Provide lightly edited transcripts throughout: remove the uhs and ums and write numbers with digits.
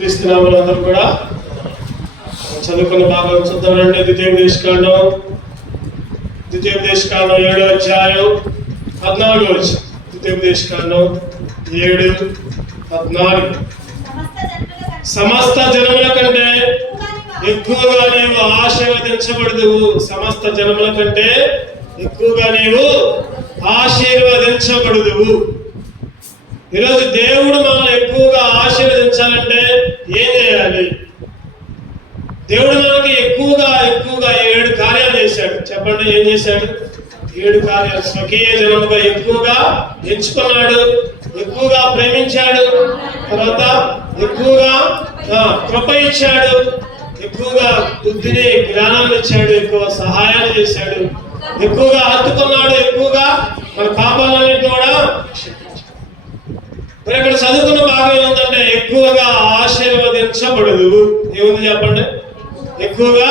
క్రీస్తునామములో అందరూ కూడా చదువుకున్న భాగం చూద్దామంటే ద్వితీయోపదేశకాండం 7వ అధ్యాయం 14వ వచనం. ద్వితీయోపదేశకాండం 7:14. సమస్త జనముల కంటే ఎక్కువగా నీవు ఆశీర్వదించబడదువు. సమస్త జనముల కంటే ఎక్కువగా నీవు ఆశీర్వదించబడదువు. ఈరోజు దేవుడు మనల్ని ఎక్కువగా ఆశీర్వదించాలంటే ఏం చేయాలి? దేవుడు మనకి ఎక్కువగా 7 కార్యాలు చేశాడు. చెప్పండి, ఏం చేశాడు? 7 కార్యాలు. స్వకీయ జనముగా ఎక్కువగా ఎంచుకున్నాడు, ఎక్కువగా ప్రేమించాడు, తర్వాత ఎక్కువగా కృప ఇచ్చాడు, ఎక్కువగా బుద్ధిని జ్ఞానాన్ని ఇచ్చాడు, ఎక్కువ సహాయాన్ని చేశాడు, ఎక్కువగా హత్తుకున్నాడు, ఎక్కువగా మన పాపాలన్నింటినీ కూడా. మరి ఇక్కడ చదువుకున్న భాగం ఏముందంటే ఎక్కువగా ఆశీర్వదించబడదు. ఏముంది చెప్పండి? ఎక్కువగా.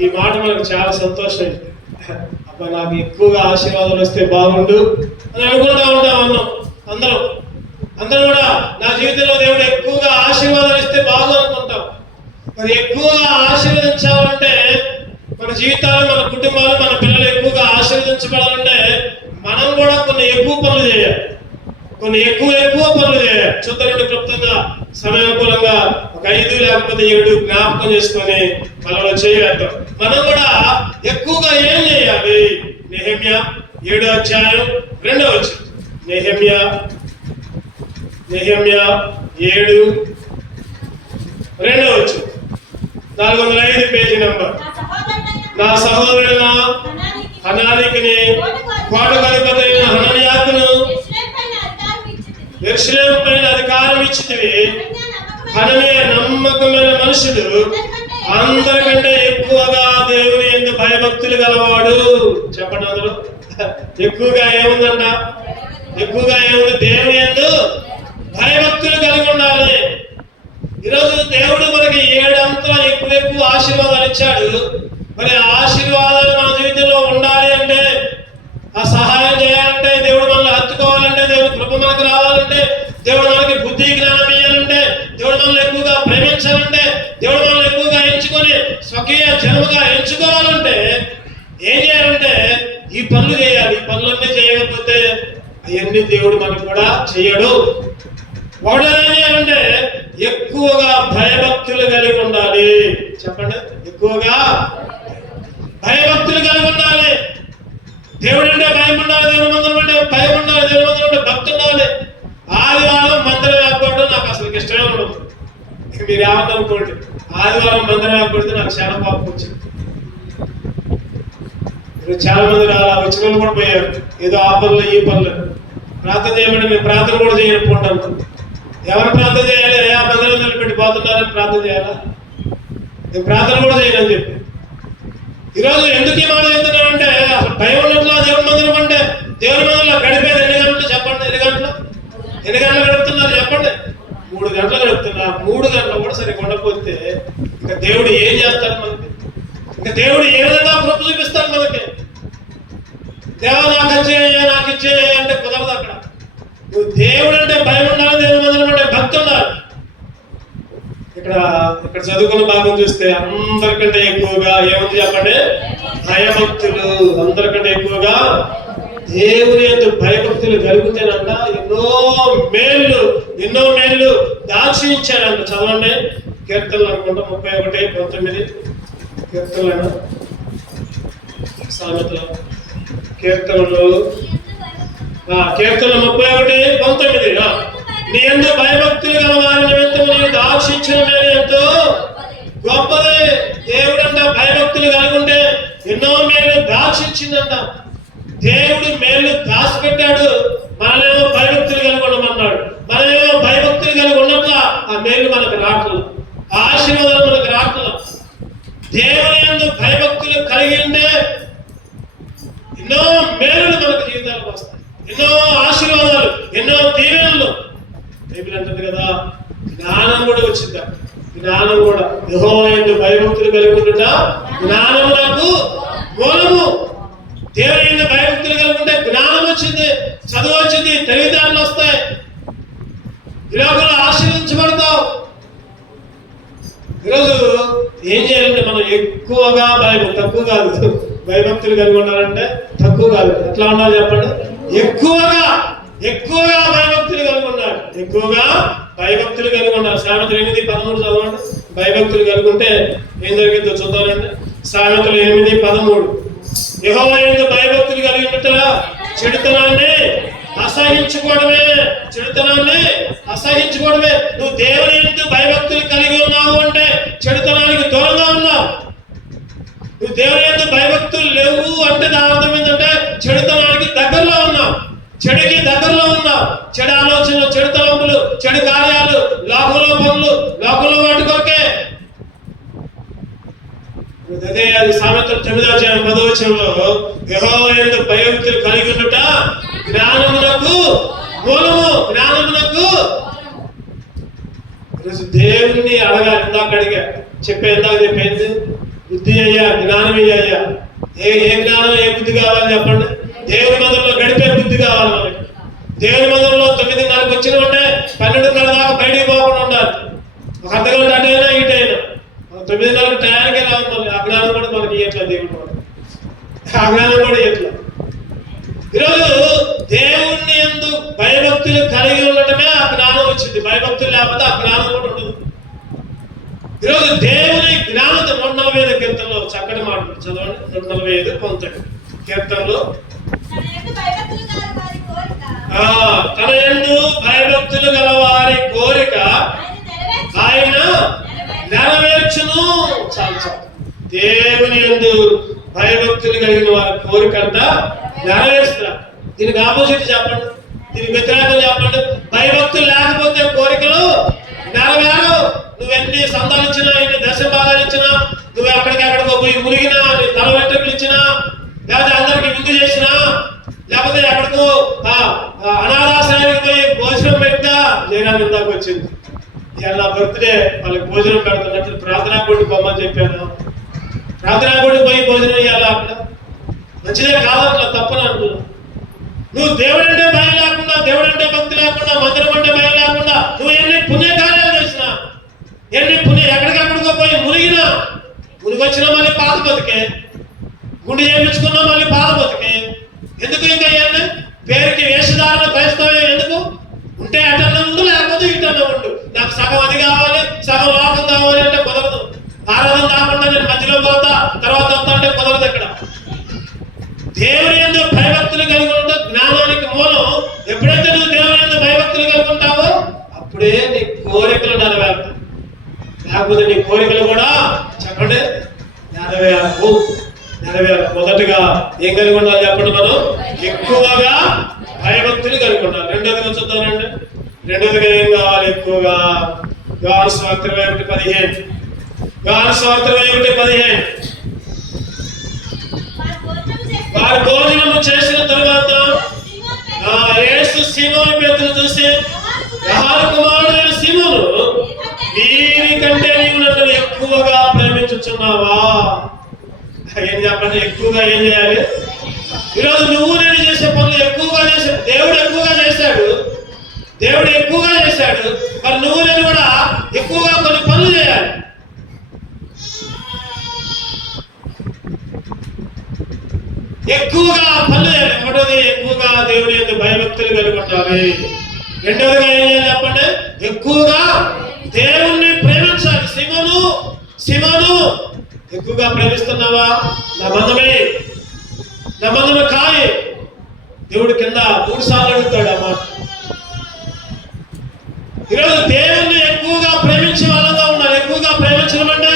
ఈ మాట మనకు చాలా సంతోషం. అబ్బా, నాకు ఎక్కువగా ఆశీర్వాదాలు వస్తే బాగుండు అని అనుకుంటా ఉంటాం అందరం కూడా. నా జీవితంలో దేవుడు ఎక్కువగా ఆశీర్వాదాలు ఇస్తే బాగు అనుకుంటాం. మరి ఎక్కువగా ఆశీర్వదించాలంటే మన జీవితాలు, మన కుటుంబాలు, మన పిల్లలు ఎక్కువగా ఆశీర్వదించబడాలంటే మనం కూడా కొన్ని ఎక్కువ పనులు చేయాలి. కొన్ని ఎక్కువ పనులు చేయాలి. చూద్దామంటే క్లుప్తంగా సమయానుకూలంగా ఒక 5 లేకపోతే 7 జ్ఞాపకం చేసుకొని మనలో చేయగలుగుతాం. మనం కూడా ఎక్కువగా ఏం చేయాలి? నెహెమ్యా 7వ అధ్యాయం 2వ వచనం. నెహెమ్యా 7:2 వచనం. 405 పేజీ నంబర్. నా సహోదరుడైన హనానీకిని కోటకు అధిపతైన హనన్యాకును యెరూషలేము పైన అధికారం ఇచ్చితివి. హనన్యా నమ్మకమైన మనుషుడు, అందరికంటే ఎక్కువగా దేవుని యందు భయభక్తులు గలవాడు. చెప్పండి అందరూ. ఎక్కువగా ఏముందంట? ఎక్కువగా ఏముంది? దేవుని యందు భయభక్తులు కలిగి ఉండాలి. ఈరోజు దేవుడు మనకి 7 అంతలా ఎక్కువ ఆశీర్వాదాలు ఇచ్చాడు. మరి ఆశీర్వాదాలు మన జీవితంలో ఉండాలి అంటే, ఆ సహాయం చేయాలంటే, దేవుడు మనల్ని హత్తుకోవాలంటే, దేవుడు కృప మనకు రావాలంటే, దేవుడు మనకి బుద్ధి జ్ఞానం ఇవ్వాలంటే, దేవుడు మనల్ని ఎక్కువగా ప్రేమించాలంటే, దేవుడు మనల్ని ఎక్కువగా ఎంచుకొని స్వకీయ జనముగా ఎంచుకోవాలంటే ఏం చేయాలంటే ఈ పనులు చేయాలి. ఈ పనులన్నీ చేయకపోతే అవన్నీ దేవుడు మనకు కూడా చేయడు. వాడు ఏం చేయాలంటే ఎక్కువగా భయభక్తులు కలిగి ఉండాలి. చెప్పండి, ఎక్కువగా భయభక్తులు కలిగి ఉండాలి. దేవుడు అంటే భయం ఉండాలి, దేవుని మందిరం అంటే భయం ఉండాలి, దేవుని మందిరం అంటే భక్తి ఉండాలి. ఆదివారం మందిరం వేయకపోవడం నాకు అసలు ఇష్టమే ఉండదు. మీరు ఏమనుకోండి, ఆదివారం మందిరం వేయకపోతే నాకు చాలా పాపం వచ్చింది. చాలా మంది అలా వచ్చిన వాళ్ళు కూడా పోయారు. ఏదో ఆ పనులు ఈ పనులు ప్రార్థన చేయమంటే నేను ప్రార్థన కూడా చేయకపోతాను. ఎవరు ప్రార్థన చేయాలి? ఆ మందిరం నిలబెట్టి పోతున్నారని ప్రార్థన చేయాలా? నేను ప్రార్థన కూడా చేయనని చెప్పి ఈరోజు ఎందుకు ఈ మాట చెప్తున్నానంటే, అసలు భయం ఉన్నట్లా దేవుని మందిరం అంటే. దేవుని మందిరంలో గడిపేది ఎన్ని గంటలు చెప్పండి? ఎన్ని గంటలు గడుపుతున్నారు చెప్పండి? 3 గంటలు గడుపుతున్నారు. 3 గంటలు కూడా సరిగ్గా ఉండకపోతే ఇంకా దేవుడు ఏం చేస్తాడు మనకి? ఇంకా దేవుడు ఏ విధంగా కృప చూపిస్తాడు మనకి? దేవా నాకు ఇచ్చే అంటే కుదరదు. అక్కడ నువ్వు దేవుడు అంటే భయం ఉండాలి, దేవుని మందిరం అంటే భక్తి ఉండాలి. ఇక్కడ చదువుకున్న భాగం చూస్తే అందరికంటే ఎక్కువగా ఏముంది చెప్పండి? భయభక్తులు. అందరికంటే ఎక్కువగా దేవుని యందు భయభక్తులు కలుగుతేనంట ఎన్నో మేళ్ళు దాక్షించాడంట. చదవండి, కీర్తనలు అనుకుంటా 31:19. కీర్తనలు సామెతలు కీర్తనలు 31:19. నీ యందు భయభక్తులు గల వారి నిమిత్తం నీవు దాక్షించిన మేలు ఎంతో గొప్పది. దేవుడంట భయభక్తులు కలిగి ఉంటే ఎన్నో మేలు దాక్షించిందంట. దేవుడు మేలు దాచిపెట్టాడు, మనమేమో భయభక్తులు కలిగి ఉండమన్నాడు. మనమేమో భయభక్తులు కలిగి ఉన్నట్ల ఆ మేలు మనకు రావట్లేదు, ఆ ఆశీర్వాదాలు మనకు రావట్లేదు. దేవుని యందు భయభక్తులు కలిగి ఉంటే ఎన్నో మేలులు మనకు జీవితాలకు వస్తాయి, ఎన్నో ఆశీర్వాదాలు, ఎన్నో దీవెనలు. బైబిల్ అంటుంది కదా, జ్ఞానం కూడా వచ్చింది. జ్ఞానం కూడా యెహోవా యందు భయభక్తులు కలిగి ఉండుట జ్ఞానమునకు మూలము. దేవుని యందు భయభక్తులు కలిగి ఉంటే జ్ఞానం వచ్చింది, చదువు వచ్చింది, తెలివితేటలు వస్తాయి. ఈ లోకంలో ఆశీర్వదించబడతావు. ఈరోజు ఏం చేయాలంటే మనం ఎక్కువగా తక్కువ కాదు, భయభక్తులు కలిగి ఉండాలంటే తక్కువ కాదు. ఎట్లా ఉండాలి చెప్పండి? ఎక్కువగా భయభక్తులు కలిగి ఉండాలి. ఎక్కువగా భయభక్తులు కలిగి ఉండాలి. సామెతలు 8:13 చదవండి. భయభక్తులు కలిగి ఉంటే ఏం జరిగిందో చూద్దామండి. సామెతలు 8:13. యెహోవా యందు భయభక్తులు కలిగి ఉంటలా చెడుతనాన్ని అసహించుకోవడమే. నువ్వు దేవుని యందు భయభక్తులు కలిగి ఉన్నావు అంటే చెడుతనానికి దూరంగా ఉన్నావు. నువ్వు దేవుని యందు భయభక్తులు లేవు అంటే దాని అర్థం ఏంటంటే చెడుతనానికి దగ్గరలో ఉన్నావు, చెడుకి దగ్గరలో ఉన్నావు. చెడు ఆలోచనలు, చెడు తలంపులు, చెడు కార్యాలు, లోకంలో పనులు, లోకంలో వాటి కొరకే. అదే అది సామెతలు 9:10 యెహోవా యందు భయభక్తులు కలిగి ఉండుట జ్ఞానమునకు మూలము. దేవుణ్ణి అడగాలి. ఇందాక చెప్పేది బుద్ధి అయ్యా, జ్ఞానం అయ్యా. ఏ జ్ఞానం, ఏ బుద్ధి కావాలి చెప్పండి? దేవుని మందిరంలో గడిపే బుద్ధి కావాలి మనకి. దేవుని మందిరంలో 9:30కి వచ్చిన అంటే 12:30 దాకా బయటికి పోకుండా ఉండాలి. ఒక అర్ధగంట అటైనా ఇటైనా 9:30 టయానికే రాదు. మళ్ళీ ఆ జ్ఞానం కూడా మనకి ఇవ్వట్లేదు దేవుడు. ఈరోజు దేవుణ్ణి యందు భయభక్తులు కలిగి ఉండటమే ఆ జ్ఞానం వచ్చింది. భయభక్తులు లేకపోతే ఆ జ్ఞానం కూడా ఉండదు. ఈరోజు దేవుని జ్ఞానంతో 145 కీర్తనలో చక్కటి మాటలు చదవండి. 145 కీర్తనలో తన యందు భయభక్తులు గల వారి కోరిక ఆయన నెరవేర్చును. చాలు. దేవుని యందు భయభక్తులు కలిగిన వారి కోరిక అంట నెరవేరుస్తా. దీనికి ఆపోజిట్ చెప్పండి, దీనికి వ్యతిరేకం చెప్పండి. భయభక్తులు లేకపోతే కోరికలు నెరవేరు. నువ్వెన్ని సంతాలు ఇచ్చినా, ఎన్ని దశ భాగాలు ఇచ్చినా, నువ్వు ఎక్కడికో పోయి మునిగినా, నీ తల వెంట్రుకలు ఇచ్చినా, లేకపోతే అందరికి విందు చేసినా, లేకపోతే ఎక్కడికో అనాథాశ్రయానికి పోయి భోజనం పెట్టినా, జయరామ్ ఇందాక వచ్చింది. ఇవాళ నా బర్త్డే, వాళ్ళకి భోజనం పెడతాను. ప్రార్థనా కొట్టి పోమని చెప్పాను. ప్రార్థనా కొట్టి పోయి భోజనం ఇవ్వాలి. అక్కడ మంచిదే కాదట్లా, తప్పని అంటున్నాను. నువ్వు దేవుడు అంటే భయం లేకుండా, దేవుడు అంటే భక్తి లేకుండా, మందిరం అంటే భయం లేకుండా నువ్వు ఎన్ని పుణ్యకార్యాలు చేసినా, ఎక్కడికో పోయి మునిగొచ్చినా మళ్ళీ పాత బతికే, గుండె చేయించుకున్నా మళ్ళీ పాత బతికే. ఎందుకు ఇంకా ఇవన్నీ? పేరుకి వేషధారణ క్రైస్తవం ఎందుకు? ఉంటే అటన్నా ఉండు, లేకపోతే ఇటన్నా ఉండు. నాకు సగం అది కావాలి, సగం లోకం కావాలి అంటే కుదరదు. ఆరాధన కాకుండా నేను మధ్యలో పోతా, తర్వాత అంతా అంటే కుదరదు. ఇక్కడ దేవుని యందు భయభక్తులు కలిగి ఉంటే జ్ఞానానికి మూలం. ఎప్పుడైతే నువ్వు దేవుని యందు భయభక్తులు కలిగి ఉంటావో అప్పుడే నీ కోరికలు నెరవేరుతాయి. లేకపోతే నీ కోరికలు కూడా చెప్పండి నెరవేరవు. మొదటిగా ఏం కలిగి ఉండాలి చెప్పండి? మనం ఎక్కువగా భయభక్తులు కలిగి ఉండాలి. రెండోదిగా చూద్దామండి. రెండోదిగా ఏం కావాలి? ఎక్కువగా యోహాను సువార్త 21:15. యోహాను సువార్త 21:15. వారు భోజనము చేసిన తరువాత యేసు సీమోను పేతురును చూసి, యోహాను కుమారుడైన సీమోను, వీరికంటే నీవు నన్ను ఎక్కువగా ప్రేమించుచున్నావా? ఏం చెప్పండి? ఎక్కువగా ఏం చేయాలి? ఈరోజు నువ్వు నేను చేసే పనులు ఎక్కువగా చేసే దేవుడు ఎక్కువగా చేశాడు. మరి నువ్వు నేను కూడా ఎక్కువగా కొన్ని పనులు చేయాలి. ఎక్కువగా పనులు చేయాలి. ఒకటోది ఎక్కువగా దేవుని యందు భయభక్తులు కలిగి ఉండాలి. రెండవదిగా ఏం చేయాలి చెప్పండి? ఎక్కువగా దేవుణ్ణి ప్రేమించాలి. సిమోను ఎక్కువగా ప్రేమిస్తున్నావా? నా మందమే కాయి. దేవుడు కింద 3 సార్లు అడుగుతాడు అన్నమాట. ఈరోజు దేవుణ్ణి ఎక్కువగా ప్రేమించే వాళ్ళగా ఉండాలి. ఎక్కువగా ప్రేమించడం అంటే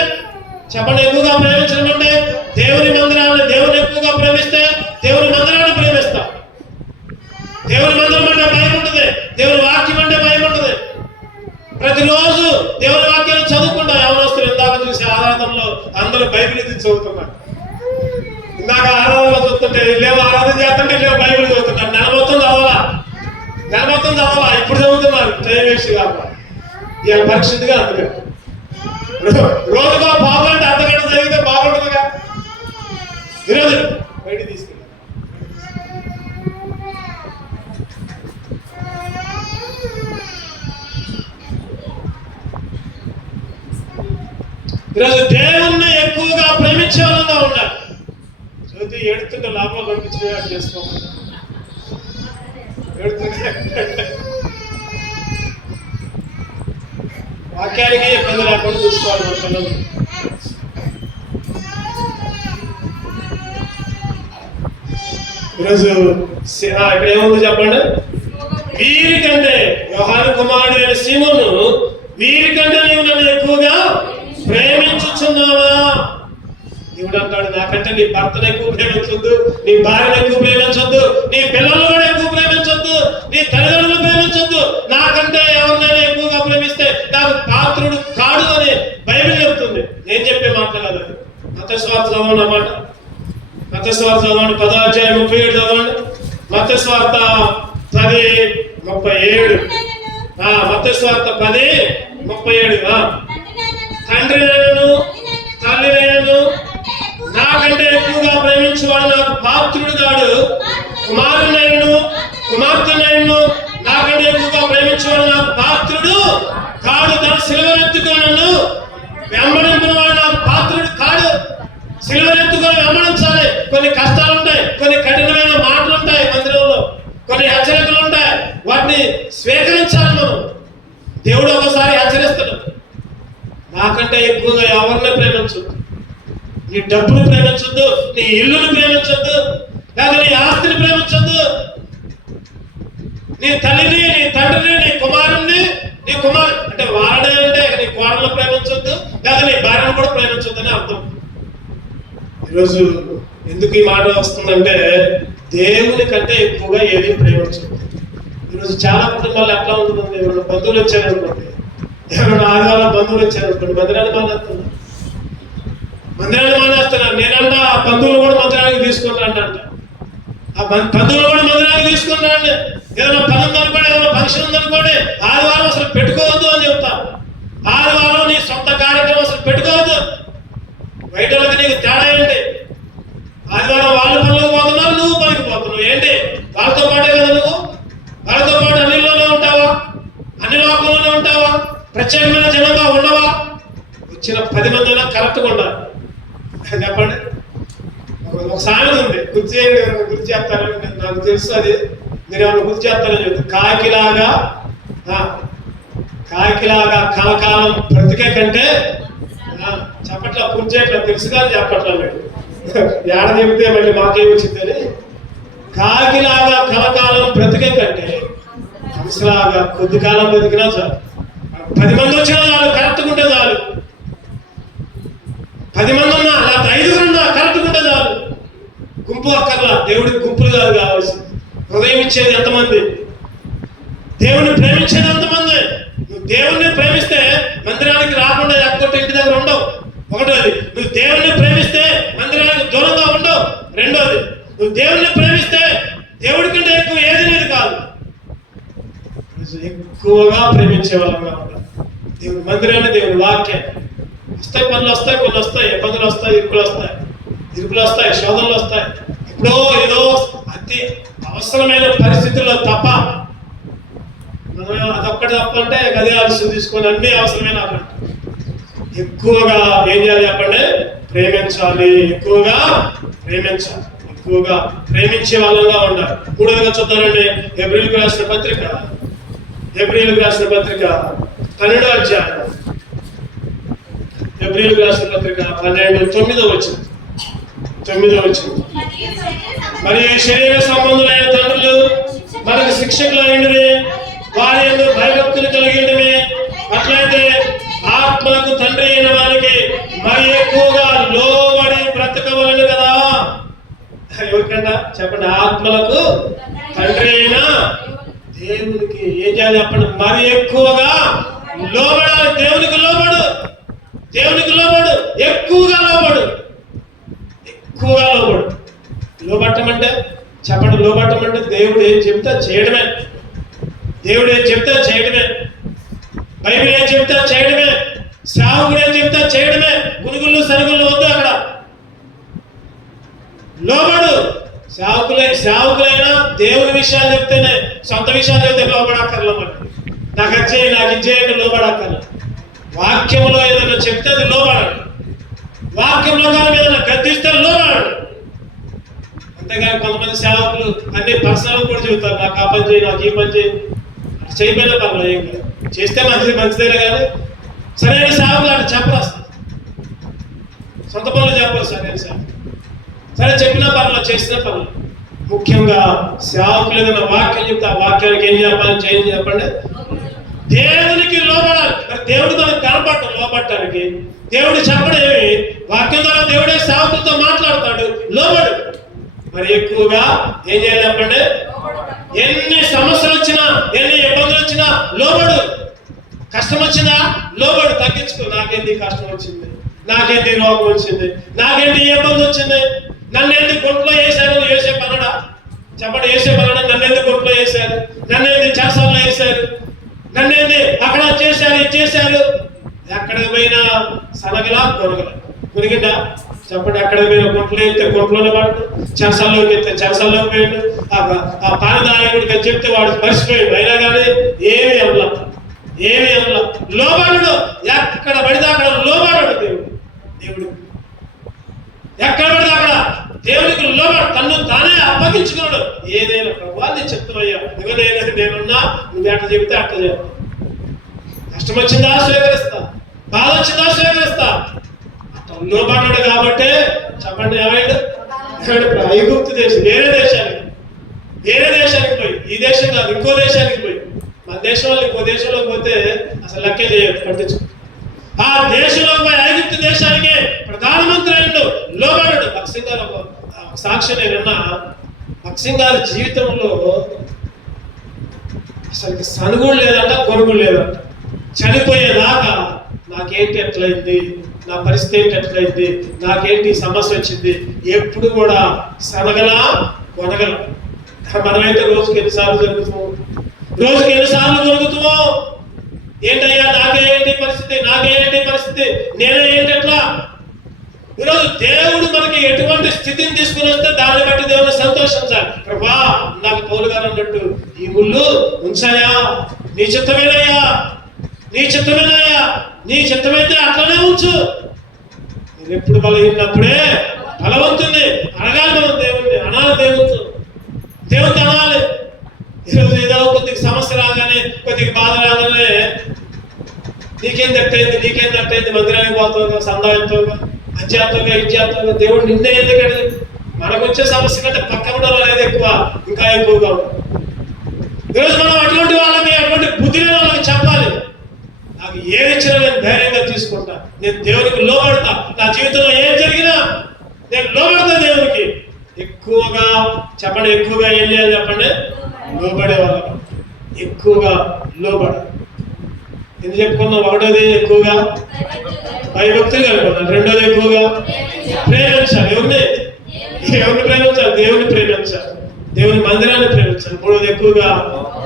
చెప్పండి, ఎక్కువగా ప్రేమించడం అంటే దేవుని మందిరాన్ని, దేవుని ఎక్కువగా ప్రేమిస్తే దేవుని మందిరాన్ని ప్రేమిస్తాం. దేవుని మందిరం అంటే భయం ఉంటుంది, దేవుని వాక్యం అంటే భయం ఉంటుంది. ప్రతిరోజు దేవుని వాక్యాన్ని చదువుకుంటాం. ఎవరొస్తారు? ఇందాక చూసి ఆరాధనలో అందరూ బైబిల్ ఇది చదువుతున్నారు. ఇందాక ఆరాధనలో చూస్తుంటే లేవు, ఆరాధన చేస్తుంటే లేవు, బైబిల్ చదువుతుంటారు. నెల మొత్తం చదవాలా. ఇప్పుడు చదువుతున్నారు, టైం వేస్ట్ కాకుండా. ఇవాళ పరిస్థితిగా అందుకని రోజుగా బాగుంటే అర్ధగంట చదివితే బాగుంటుందిగా. ఈరోజు బయట తీసుకెళ్ళి ఈరోజు దేవుణ్ణి ఎక్కువగా ప్రేమించే వాళ్ళగా ఉండాలి. చదివి ఏడుతుంటే లాభం పంపించిన చేసుకోవాలి. వాక్యానికి ఇబ్బంది లేకుండా చూసుకోవాలి మన పిల్లలు. ఈరోజు ఇక్కడ ఏముంది చెప్పండి? వీరికంటే యోహాను కుమారుడైన సీమోను, వీరికంటే నీవు నన్ను ఎక్కువగా ప్రేమించుచున్నావా? దేవుడు అంటాడు, నాకంటే నీ భర్తను ఎక్కువ ప్రేమించొద్దు, నీ భార్యను ఎక్కువ ప్రేమించొద్దు, నీ పిల్లలు కూడా ఎక్కువ ప్రేమించొద్దు, నీ తల్లిదండ్రులు ప్రేమించొద్దు. నాకంటే ఎవరినైనా ఎక్కువగా ప్రేమిస్తే నాకు పాత్రుడు కాడు అని బైబిల్ చెప్తుంది. నేను చెప్పే మాటలు కాదు. మత్తయి సువార్త చదవండి అన్నమాట. మత్తయి సువార్త చదవండి, 10వ అధ్యాయం 37 చదవండి. మత్తయి సువార్త 10:37. మత్తయి సువార్త 10:37. తండ్రి నన్ను తల్లి నన్ను నాకంటే ఎక్కువగా ప్రేమించేవాడు నాకు పాత్రుడు కాడు, కుమారునైను కుమార్తెనైను నాకంటే ఎక్కువగా ప్రేమించేవాడు నాకు పాత్రుడు కాడు. తన సిలువనెత్తుకొని నన్ను వెంబడించిన వాడు నాకు పాత్రుడు కాడు. సిలువనెత్తుకొని వెంబడించాలి. కొన్ని కష్టాలు ఉంటాయి, కొన్ని కఠినమైన మాటలు ఉంటాయి, మందిరంలో కొన్ని హెచ్చరికలు ఉంటాయి, వాటిని స్వీకరించాలి మనం. దేవుడు ఒకసారి హెచ్చరిస్తాడు, నాకంటే ఎక్కువగా ఎవరిని ప్రేమించొద్దు, నీ డబ్బుని ప్రేమించొద్దు, నీ ఇల్లుని ప్రేమించొద్దు, లేదా నీ ఆస్తిని ప్రేమించొద్దు, నీ తల్లిని, నీ తండ్రిని, నీ కుమారుణ్ణి, నీ కుమారు అంటే వాడే అంటే నీ కోడలను ప్రేమించొద్దు, లేదా నీ భార్యను కూడా ప్రేమించొద్దు అని అర్థం. ఈరోజు ఎందుకు ఈ మాట వస్తుందంటే, దేవుని కంటే ఎక్కువగా ఏది ప్రేమించొద్దు. ఈరోజు చాలా కుటుంబాలు ఎట్లా ఉంటుందండి, ఎవరైనా బంధువులు వచ్చారనుకోండి, ఎవరైనా ఆదివారం బంధువులు వచ్చారనుకోండి, మందిరాన్ని మానేస్తున్నారు. నేనంట ఆ బంధువులు కూడా మందిరానికి తీసుకున్నాను అంట. ఆ బంధువులు కూడా మందిరానికి తీసుకున్నాండి. ఏదైనా పని ఉందనుకోండి, ఏదైనా ఫంక్షన్ ఉందనుకోండి, ఆదివారం అసలు పెట్టుకోవద్దు అని చెప్తా. ఆదివారం నీ సొంత కార్యక్రమం అసలు పెట్టుకోవద్దు. బయట వాళ్ళకి నీకు తేడా ఏంటి? ఆదివారం వాళ్ళు పనులకు పోతున్నారు, నువ్వు పనికి పోతున్నావు. ఏంటి? వాళ్ళతో పాటే కదా నువ్వు? వాళ్ళతో పాటు అన్నిలోనే ఉంటావా? అన్ని లోకంలోనే ఉంటావా? ప్రత్యేకమైన జనంగా ఉండవా? వచ్చిన 10 మంది అయినా కరెక్ట్గా ఉండాలి. చెప్పండి. ఒక సామెత ఉంది, గుర్తు చేస్తారని నాకు తెలుసు. అది మీరు ఏమైనా గుర్తు చేస్తారని చెప్తారు. కాకిలాగా కలకాలం బ్రతికే కంటే చెప్పట్లా, పూర్తి చేయట్లా, తెలుసు కానీ చెప్పట్లా. మీరు ఏడ చెబితే మళ్ళీ మాకేమి వచ్చిందని. కాకిలాగా కలకాలం బ్రతికే కంటే హంసలాగా కొద్ది కాలం బ్రతికినా చాలు. 10 మంది వచ్చినా చాలు, కరెక్ట్గా ఉంటే చాలు. 10 మంది ఉన్నా, లేకపోతే 5 ఉన్నా కరెక్ట్గా ఉంటే చాలు. గుంపు అక్కర్లా. దేవుడికి గుంపులు కాదు కావాల్సింది. హృదయం ఇచ్చేది ఎంతమంది? దేవుణ్ణి ప్రేమించేది ఎంతమంది? నువ్వు దేవుణ్ణి ప్రేమిస్తే మందిరానికి రాకుండా ఎక్కొట్టి ఇంటి దగ్గర ఉండవు. ఒకటోది, నువ్వు దేవుణ్ణి ప్రేమిస్తే మందిరానికి దూరంగా ఉండవు. రెండోది, నువ్వు దేవుణ్ణి ప్రేమిస్తే దేవుడి కంటే ఎక్కువ ఏది లేదు కాదు. ఎక్కువగా ప్రేమించే వాళ్ళంగా ఉండాలి. దేవుని మందిరాన్ని, దేవుని వాక్యాన్ని. వస్తాయి పనులు, వస్తాయి కొన్ని, వస్తాయి ఇబ్బందులు, వస్తాయి ఇరుకులు వస్తాయి, శోధనలు వస్తాయి. ఎప్పుడో ఏదో అతి అవసరమైన పరిస్థితుల్లో తప్ప, అదొక్కటి తప్ప అంటే గదే ఆలోచన తీసుకొని అన్ని అవసరమైన ఎక్కువగా ఏం చేయాలి చెప్పండి? ప్రేమించాలి. ఎక్కువగా ప్రేమించే వాళ్ళగా ఉండాలి. మూడవదిగా చూద్దామండి, ఏప్రిల్కి రాసిన పత్రిక 12వ అధ్యాయం. ఏప్రిల్కి రాసిన పత్రిక 12:9 వచ్చింది. మరి శరీర సంబంధులైన తండ్రులు మనకు శిక్షకులు అయింది, వారి యందు భయభక్తులు కలిగింది. అట్లయితే ఆత్మలకు తండ్రి అయిన వారికి మరి ఎక్కువగా లోబడి బ్రతకవలను కదా. ఎవరికంట చెప్పండి? ఆత్మలకు తండ్రి అయిన దేవునికి ఏం చేయాలి చెప్పండి? మరి ఎక్కువగా లోబడాలి. దేవునికి లోబడు, ఎక్కువగా లోబడు. లోబట్టమంటే చెప్పండి, లోబట్టమంటే దేవుడు ఏం చెప్తే చేయడమే. బైబిల్ ఏం చెప్తే చేయడమే. సేవకుడు ఏం చెప్తే చేయడమే. గునుగుళ్ళు సరుగుళ్ళు వద్దు. అక్కడ లోబడు. సేవకులైనా దేవుని విషయాలు చెప్తేనే, సొంత విషయాలు చెప్తే లోబడక్కర్లో. నాకు అది చేయండి, నాకు ఇది చేయండి లోబడక్కర్లేదు. వాక్యంలో ఏదైనా చెప్తే అది లోబడాలి. వాక్యంలో కానీ మీద గద్దిస్తే లోబడాడు. అంతేగాని కొంతమంది సేవకులు అన్ని పర్సనల్ కూడా చెబుతారు, నాకు ఆ పని చేయి, నాకు ఈ పని చేయి. చేయకపోయినా పర్లేదు, ఏం కాదు, చేస్తే మంచిదేనే. కానీ సరైన సేవకులు అటు చెప్పరు, అసలు సొంత పనులు చెప్పరు సరైన సేవ. సరే చెప్పినా పర్లేదు, చేసినా పర్లేదు. ముఖ్యంగా సేవకులు ఏదైనా వాక్యం చెప్తే ఆ వాక్యానికి ఏం చెప్పాలని చేయండి చెప్పండి. దేవునికి లోబడాలి. మరి దేవుడు తనకు కనపడటం లోబడటానికి దేవుడు చెప్పడం ఏమి, వాక్యం ద్వారా దేవుడే సేవకులతో మాట్లాడతాడు, లోబడు. మరి ఎక్కువగా ఏం చేయాలి చెప్పండి. ఎన్ని సమస్యలు వచ్చినా, ఎన్ని ఇబ్బందులు వచ్చినా లోబడు. కష్టం వచ్చినా లోబడు, తగ్గించుకో. నాకేంటి కష్టం వచ్చింది, నాకేంటి రోగం వచ్చింది, నాకేంటి ఇబ్బంది వచ్చింది, నన్ను ఎందుకు గుంట్లో వేశారు, వేసే పనడా చెప్పండి, వేసే పనడా, నన్ను ఎందుకు గుంట్లో వేశారు, నన్ను ఎందుకు చేసాల్లో వేశారు, నన్ను ఏంది అక్కడ చేశారు, ఇది చేశారు. ఎక్కడికి పోయినా సనగలా కొనగల కొనిగిందా చెప్పండి. ఎక్కడ పోయినా గుంట్లో వెళ్తే గుంట్లోనే పడ్డు, చెరసాల్లోకి వెళ్తే చెరసాల్లోకి పోయాడు. ఆ పానదాయకుడికి చెప్తే వాడు మర్చిపోయాడు. అయినా కానీ ఏమి అనలా, ఏమి అనలా. లోబడు, ఎక్కడ పడితే అక్కడ లోబడు. దేవుడు ఎక్కడ పడితే అక్కడ దేవునికి లోబడు, తన్ను తానే అప్పగించుకున్నాడు. ఏదైనా ప్రభువా నీ చెప్తున్నాయ్యా, నేనున్నా, నువ్వు ఎట్లా చెప్తే అట్లా చెప్తా. కష్టం వచ్చిందా స్వీకరిస్తా, బాధ వచ్చిందా స్వీకరిస్తా. అట్లా లోబడ్డాడు కాబట్టి చెప్పండి ఏమైండు. ఐగుప్తు దేశం, వేరే దేశానికి పోయి, ఈ దేశం కాదు ఇంకో దేశానికి పోయి, మన దేశం వాళ్ళు ఇంకో దేశంలోకి పోతే అసలు లెక్కే చేయదు, పట్టించు. ఆ దేశంలో పోయి ఐగుప్తు దేశానికి ప్రధానమంత్రి అయ్యిండు, లోబడ్డాడు. భక్సింగ్ గారు సాక్షి నేనన్నా, భక్సింగ్ గారి జీవితంలో అసలు సనుగుడు లేదంట, కొనుగోలు లేదంట. చనిపోయేదాకా నాకేంటి ఎట్లయింది, నా పరిస్థితి ఏంటి ఎట్లయింది, నాకేంటి సమస్య వచ్చింది, ఎప్పుడు కూడా సనగలా కొనగల. మనమైతే రోజుకి ఎన్నిసార్లు జరుగుతాము, రోజుకి ఎన్నిసార్లు దొరుకుతామో. ఏంటయ్యా నాకేంటి పరిస్థితి, నేనే ఏంటి ఎట్లా. ఈరోజు దేవుడు మనకి ఎటువంటి స్థితిని తీసుకుని వస్తే దాన్ని బట్టి దేవుని సంతోషించాలి. ప్రభా నాకు పౌలు గారు అన్నట్టు ఈ ముళ్ళు ఉంచాయా, నీ చిత్తమేనయ్యా, నీ చిత్తమైతే అట్లనే ఉంచు. మీరు ఎప్పుడు బలహీనప్పుడే బలవంతుని అడగాలి. మనం దేవుణ్ణి అనాలి, దేవునితో అనాలి. ఈరోజు ఏదో కొద్దిగా సమస్య రాగానే, కొద్దిగా బాధ రాగానే నీకేం తట్టయింది, మందిరానికి పోతావుగా, సందాయంతోగా, ఇచ్చేస్తావుగా, దేవుడు నిన్నే ఎందుకంటే మనకు వచ్చే సమస్య కంటే పక్కన ఉండడం అనేది ఇంకా ఎక్కువగా ఉంటుంది. ఈరోజు మనం అటువంటి వాళ్ళకి, అటువంటి బుద్ధి లేని వాళ్ళకి చెప్పాలి, నాకు ఏది ఇచ్చినా నేను ధైర్యంగా తీసుకుంటా, నేను దేవునికి లోబడతా. నా జీవితంలో ఏం జరిగినా నేను లోబడతా దేవునికి. ఎక్కువగా చెప్పండి, ఎక్కువగా ఏం చేయాలి చెప్పండి, లోబడే వాళ్ళకి ఎక్కువగా లోబడ. ఎందుకు చెప్పుకున్నాం? ఒకటోది ఎక్కువగా భయభక్తులు కలుగుతాం, రెండోది ఎక్కువగా ప్రేమించాలి. ఎవరిని ప్రేమించాలి? దేవుని ప్రేమించాలి, దేవుని మందిరాన్ని ప్రేమించాలి. మూడోది ఎక్కువగా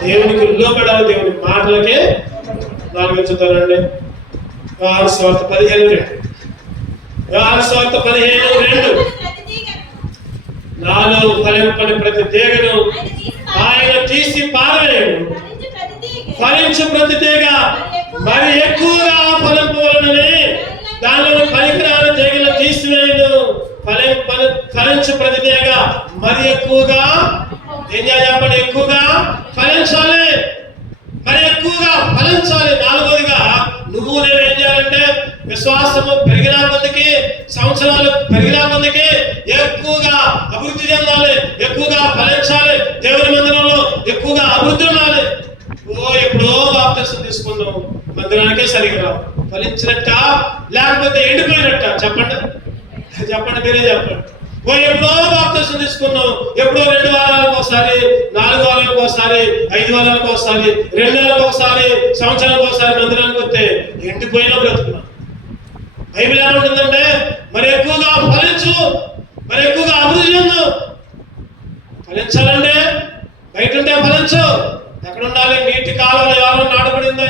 దేవునికి లోబడాలి, దేవుని మాటలకే. నాలుగు చూద్దానండి, యోహాను సువార్త 15:2. నాలో ఫలింపని ప్రతి తీగను ఆయన తీసి పారవేయడు, ఫలించు ప్రతి తీగ మరి ఎక్కువగా ఫలింపవలనని దానిలో పనికిరాని తీగలు తీసివేయడు. ఫలించు ప్రతి తీగ మరి ఎక్కువగా ఏం చేయాలి? ఎక్కువగా ఫలించాలి, మరి ఎక్కువగా ఫలించాలి. నాలుగోదిగా నువ్వు నేను ఏం చేయాలంటే విశ్వాసము పెరిగిన కొద్దికి, సంవత్సరాలు పెరిగిన కొద్దికి ఎక్కువగా అభివృద్ధి చెందాలి, ఎక్కువగా ఫలించాలి. దేవుని మందిరంలో ఎక్కువగా అభివృద్ధి ఉండాలి. ఎప్పుడో బాప్తిసం తీసుకుందాం, మందిరానికే సరిగా రావు. ఫలించినట్ట లేకపోతే ఎండిపోయినట్ట? చెప్పండి, మీరే చెప్పండి. ఎప్పుడో బాప్తిసం తీసుకున్నాం, ఎప్పుడో 2 వారాలకు ఒకసారి, 4 వారాలకు ఒకసారి, 5 వారాలకు ఒకసారి, 2 నెలలకు ఒకసారి, సంవత్సరానికి ఒకసారి మందిరానికి వస్తే ఎండిపోయినా బ్రతుకున్నాం. బైబిల్ ఏమంటుందంటే మరి ఎక్కువగా ఫలించు, మరి ఎక్కువగా అభివృద్ధి చెందు. ఫలించాలంటే బయట ఉంటే ఫలించు. ఎక్కడ ఉండాలి? నీటి కాలంలో ఎవరు నాటబడింది,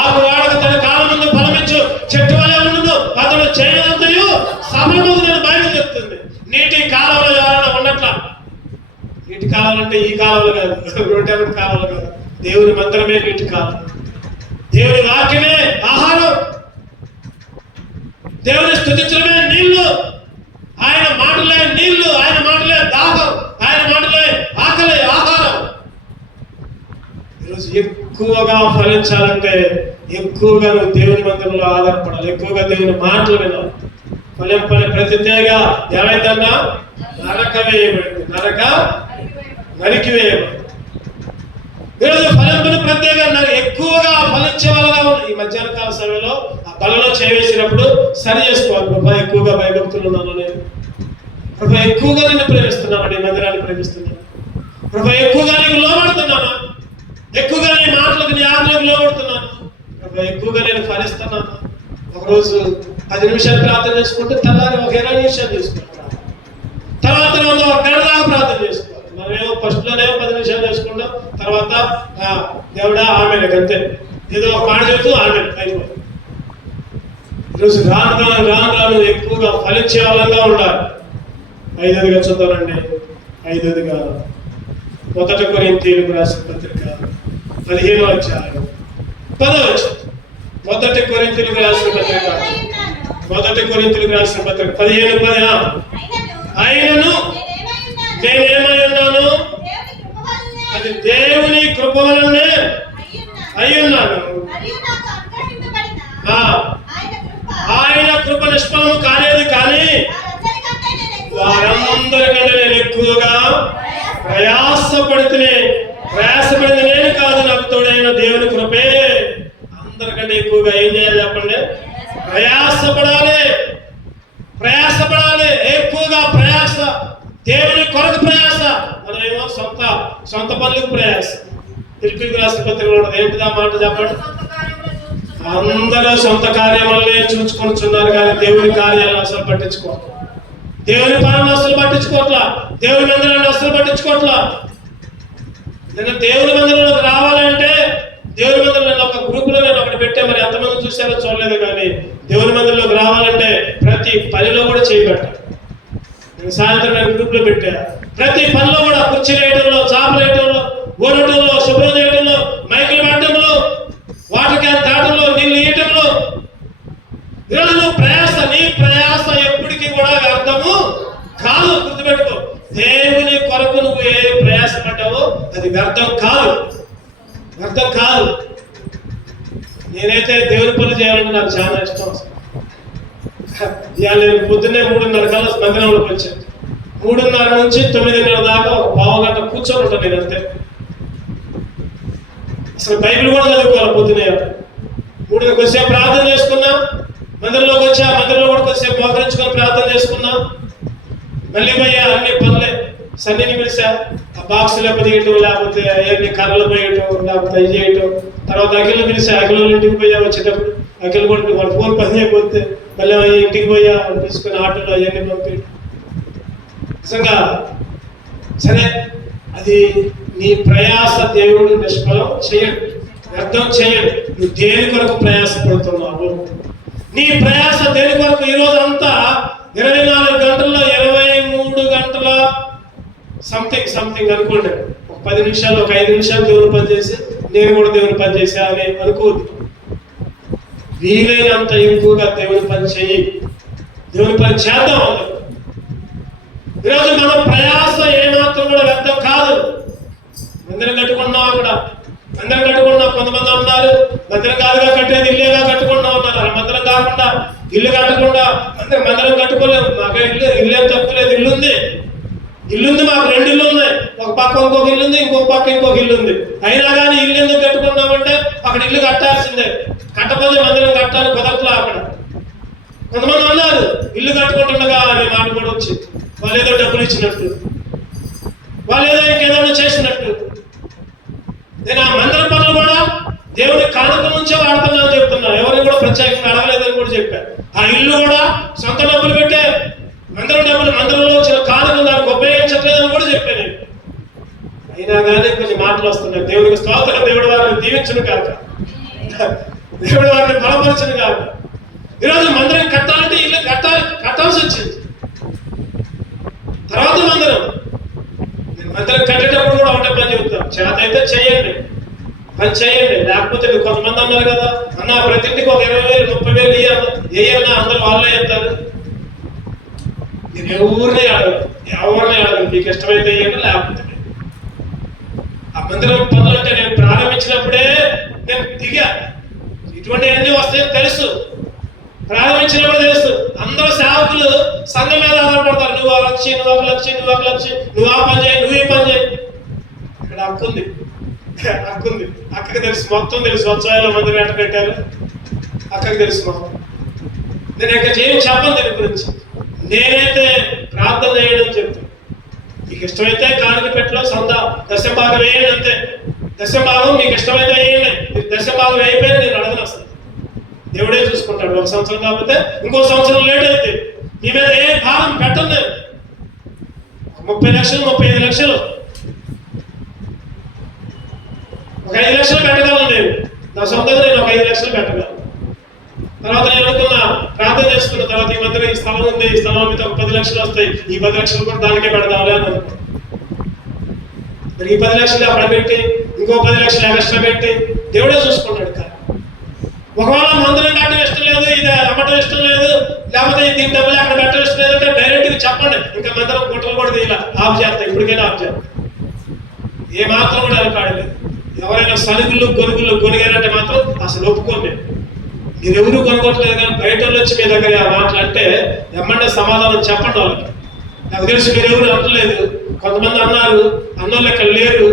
ఆకు వాడక తన కాలం ముందు ఫలమించు, చెట్టు వలె ఉండదు, అతను చేయనంతయు సమయము నేను బైబిల్ చెప్తుంది. నీటి కాలంలో ఎవరైనా ఉన్నట్ల. నీటి కాలం అంటే ఈ కాలంలో కాదు, 100 కాలంలో కాదు. దేవుని మందిరమే నీటి కాలం, దేవుని వాక్యమే ఆహారం. దేవుని స్తుతించడమే నీళ్లు, ఆయన మాటలే నీళ్లు, ఆయన మాటలే దాహం, ఆయన మాటలే ఆకలి, ఆహారం. ఈరోజు ఎక్కువగా ఫలించాలంటే ఎక్కువగా నువ్వు దేవుని మందిరంలో ఆధారపడాలి, ఎక్కువగా దేవుని మాటలు వినాలి. ఫలింపని ప్రతి తీగ ఏమైందన్నా నరక వేయబడింది, నరికి వేయబడింది. ఈరోజు ఫలింపని ప్రత్యేక ఎక్కువగా ఫలించే వాళ్ళగా ఉంది. ఈ మధ్యాహ్న కాల సమయంలో ఆ బలలో చేసినప్పుడు సరి చేసుకోవాలి. ప్రభా ఎక్కువగా భయభక్తులు ఉన్నాను నేను, ప్రభా ఎక్కువగా నేను ప్రేమిస్తున్నాను, నీ మందిరాన్ని ప్రేమిస్తున్నాను, ప్రభా ఎక్కువగా నీకు లోబడుతున్నాను, ఎక్కువగా నీ మాటలకు నీ ఆజ్ఞలకు లోబడుతున్నాను, ప్రభా ఎక్కువగా నేను ఫలిస్తున్నాను. ఒకరోజు 10 నిమిషాలు ప్రార్థన చేసుకుంటే తెల్లారి ఒక 20 నిమిషాలు చేసుకుంటాం, తర్వాత ఒక గంట దాకా ప్రార్థన చేసుకోవాలి. మనమేమో ఫస్ట్లోనేమో 10 నిమిషాలు చేసుకుంటాం, తర్వాత దేవుడా ఆమెలకు అంతే, ఏదో ఒక మాట చెబుతూ ఆమె అయిపోయింది. ఈరోజు రాను ఎక్కువగా ఫలించే వాళ్ళంగా ఉండాలి. 5గా చూద్దామండి. 5గా 1 కొరింథీయులకు రాసిన పత్రిక 15వ అధ్యాయం 10వ వచనం. 1 కొరింథీయులకు రాసిన పత్రిక 15:10. అయినను నేనేమై ఉన్నాను, అది దేవుని కృప వలనే అయ్యున్నాను. ఆయన కృప నిష్ఫలము కాలేదు, కానీ వారందరికంటే నేను ఎక్కువగా ప్రయాసపడితే నేను కాదు, నాకు తోడైన దేవుని కృపే. అందరికంటే ఎక్కువగా ఏం చేయాలి చెప్పండి? ప్రయాసపడాలి. ఎక్కువగా ప్రయాస, దేవుని కొరకు ప్రయాస. మనమేమో సొంత పనులకు ప్రయాస. పిలిపికి రాసిన పత్రికలో ఉన్నది ఏంటిదా మాట చెప్పండి? అందరూ సొంత కార్యములనే చూసుకొనిచున్నారు, కానీ దేవుని కార్యాలు అసలు పట్టించుకోవాలి. దేవుని పనులను అసలు పట్టించుకోవట్లా, దేవుని మందిరాన్ని అసలు పట్టించుకోవట్లా. నేను దేవుని మందిరంలోకి రావాలంటే, దేవుని మందిరంలో ఒక గ్రూపులో నేను ఒకటి పెట్టే, మరి ఎంతమంది చూసారో చూడలేదు, కానీ దేవుని మందిరంలోకి రావాలంటే ప్రతి పనిలో కూడా చేయబెట్టాలి. నేను సాయంత్రం నేను గ్రూప్లో పెట్టా, ప్రతి పనిలో కూడా కుర్చీలు వేయడంలో, చాపలు వేయడంలో, ఊరటంలో, శుభ్రం చేయడంలో, మైకులు పెట్టడంలో, వాటర్ క్యాన్ దాటంలో, నీళ్ళు ఇయ్యటంలో. ఈరోజు నువ్వు నీ ప్రయాస ఎప్పటికీ కూడా వ్యర్థము కాదు. గుర్తుపెట్టుకో, దేవుని కొరకు నువ్వు ఏ ప్రయాస పడ్డావో అది వ్యర్థం కాదు. నేనైతే దేవుని పనులు చేయాలంటే నాకు చాలా ఇష్టం. ఇవాళ నేను పొద్దున్నే 3:30 కల్లా మందిరంలోకి వచ్చాను. 3:30 నుంచి 9:30 దాకా ఒక పావుగంట కూర్చొని ఉంటాను నేను అంతే. అసలు బైబిల్ కూడా చదువుకోవాలి. పొద్దునే 3 కొద్దిసేపు ప్రార్థన చేసుకున్నా, మందిరంలోకి వచ్చా, మందిరంలో కూడా కొద్దిసేపు మోకరించుకొని ప్రార్థన చేసుకున్నా. మళ్ళీ పోయా అన్ని పనులే, సన్నిని పిలిచా, ఆ బాక్సులో పొదిగటం, లేకపోతే అవన్నీ కర్రలు పోయటం, లేకపోతే అవి చేయటం. తర్వాత అఖిల్ పిలిచా, అఖిల్ ఇంటికి పోయా. వచ్చేటప్పుడు అఖిల్ కూడా వాడు ఫోన్ పని చేయకపోతే మళ్ళీ ఇంటికి పోయా, తీసుకుని ఆటోలో అవన్నీ పంపి. నిజంగా సరే, అది నీ ప్రయాస దేవుడు నిష్ఫలం చేయడు, వ్యర్థం చేయడు. నువ్వు దేని కొరకు ప్రయాసపడుతున్నావు? నీ ప్రయాస దేని కొరకు? ఈరోజు అంతా 24 గంటల్లో 23 గంటల సంథింగ్ అనుకోండి. ఒక 10 నిమిషాలు, ఒక 5 నిమిషాలు దేవుని పని చేసి నేను కూడా దేవుని పని చేసా అని అనుకోదు. వీలైనంత ఎక్కువగా దేవుని పని చెయ్యి, దేవుని పని చేద్దాం. ఈరోజు మన ప్రయాస ఏమాత్రం కూడా వ్యర్థం కాదు. మందిరం కట్టుకున్నాం, అక్కడ మందిరం కట్టుకున్నా. కొంతమంది ఉన్నారు మందిరం కాదుగా కట్టేది, ఇల్లేగా కట్టుకున్నా ఉన్నారు. మందిరం కాకుండా ఇల్లు కట్టకుండా మందిరం కట్టుకోలేదు. మాకు ఇల్లు తక్కువ లేదు, ఇల్లుంది మాకు 2 ఇల్లు ఉన్నాయి. ఒక పక్క ఇంకొక ఇల్లు ఉంది, ఇంకొక పక్క ఇంకొక ఇల్లు ఉంది. అయినా కానీ ఇల్లు ఎందుకు కట్టుకున్నామంటే అక్కడ ఇల్లు కట్టాల్సిందే. కట్టపోతే మందిరం కట్టాలి కుదరట్లా. అక్కడ కొంతమంది ఉన్నారు ఇల్లు కట్టుకుంటుండగా అనే మాట కూడా వచ్చింది. వాళ్ళు ఏదో డబ్బులు ఇచ్చినట్టు, వాళ్ళు ఏదో ఇంకేదైనా చేసినట్టు. నేను ఆ మందిర పనులు కూడా దేవుని కానుక నుంచే వాడుతున్నాను చెప్తున్నా. ఎవరిని కూడా ప్రత్యేకంగా అడగలేదని కూడా చెప్పాను. ఆ ఇల్లు కూడా సొంత డబ్బులు పెట్టే, మందిరంలో వచ్చిన కానుకలు దానికి ఉపయోగించట్లేదని కూడా చెప్పాను. అయినా కానీ కొన్ని మాటలు వస్తున్నాయి. దేవునికి స్తోత్రం. దేవుడు వారిని దీవించును కాక, దేవుడు వారిని బలపరచును కాక. ఈరోజు మందిరం కట్టాలంటే ఇల్లు కట్టాల్సి వచ్చింది. తర్వాత మందిరం కట్టేటప్పుడు కూడా ఒకటే పని చెబుతాం, చేతైతే చేయండి, పని చేయండి. లేకపోతే కొంతమంది అన్నారు కదా, అన్న ప్రతి ఇంటికి ఒక 20,000 30,000 ఇవ్వాలి. ఏయన్నా అందరూ వాళ్ళే చెప్తారు. మీరు ఎవరిని అడగరు, మీకు ఇష్టమైతే వేయండి, లేకపోతే ఆ మందిరం పనులు అంటే నేను ప్రారంభించినప్పుడే నేను దిగా. ఇటువంటివన్నీ వస్తాయని తెలుసు, ప్రారంభించినప్పుడు తెలుసు. అందరూ సేవకులు సంఘం మీద ఆధారపడతారు. నువ్వు ఒక లక్ష, నువ్వు ఒక లక్ష, నువ్వు ఒక లక్ష, నువ్వు ఆ పని చేయి, నువ్వు ఈ పని చేయి. ఇక్కడ హక్కుంది, అక్కకి తెలుసు, మొత్తం తెలుసు. స్వచ్ఛాయలో మందిరం ఎట్ట పెట్టారు అక్కకి తెలుసు మొత్తం. నేను ఇక్కడ ఏమి చెప్పను దీని గురించి. నేనైతే ప్రార్థన చేయడం చెప్తాను. మీకు ఇష్టమైతే కానుక పెట్టలో దశభాగం వేయండి, అంతే. దశభాగం మీకు ఇష్టమైతే వేయండి. దశభాగం అయిపోయి నేను అడగను అసలు. దేవుడే చూసుకుంటాడు. 1 సంవత్సరం కాకపోతే ఇంకో సంవత్సరం లేట్ అయితే మీ మీద ఏ భారం పెట్టను నేను. 30 లక్షలు 35 లక్షలు, ఒక 5 లక్షలు పెట్టగలను నేను. నా సొంతంగా నేను ఒక 5 లక్షలు పెట్టగలను. తర్వాత నేను అనుకున్నా, ప్రార్థన చేసుకున్న తర్వాత ఈ మధ్యలో ఈ స్థలం ఉంది, ఈ స్థలం మీద ఒక 10 లక్షలు వస్తాయి, ఈ 10 లక్షలు కూడా దానికే పెడదాంలే అని అనుకున్నాను. మరి ఈ 10 లక్షలు అక్కడ పెట్టి ఇంకో 10 లక్షలు ఎక్స్ట్రా పెట్టి దేవుడే చూసుకున్నాడు. కానీ ఒకవేళ మందిరం కట్టడం ఇష్టం లేదు, ఇది అమ్మటం ఇష్టం లేదు, లేకపోతే దీని డబ్బులు అక్కడ పెట్టడం ఇష్టం లేదంటే డైరెక్ట్ గా చెప్పండి. ఇంకా మందిరం గుట్టలు కూడా తీయాల, ఆఫ్ చేస్తాం. ఇప్పటికైనా ఆఫ్ చేస్తాం. ఏ మాత్రం కూడా వెనకాడలేదు. ఎవరైనా సనుగులు గొనుగులు కొనిగారంటే మాత్రం అసలు ఒప్పుకోండి. మీరెవరూ కొనుక్కోవట్లేదు, కానీ బయట వచ్చి మీ దగ్గర ఆ మాటలు అంటే ఎమ్మంటే సమాధానం చెప్పండి వాళ్ళకి. నాకు తెలుసు మీరు ఎవరు అనలేదు. కొంతమంది అన్నారు, అన్నోళ్ళు ఇక్కడ లేరు.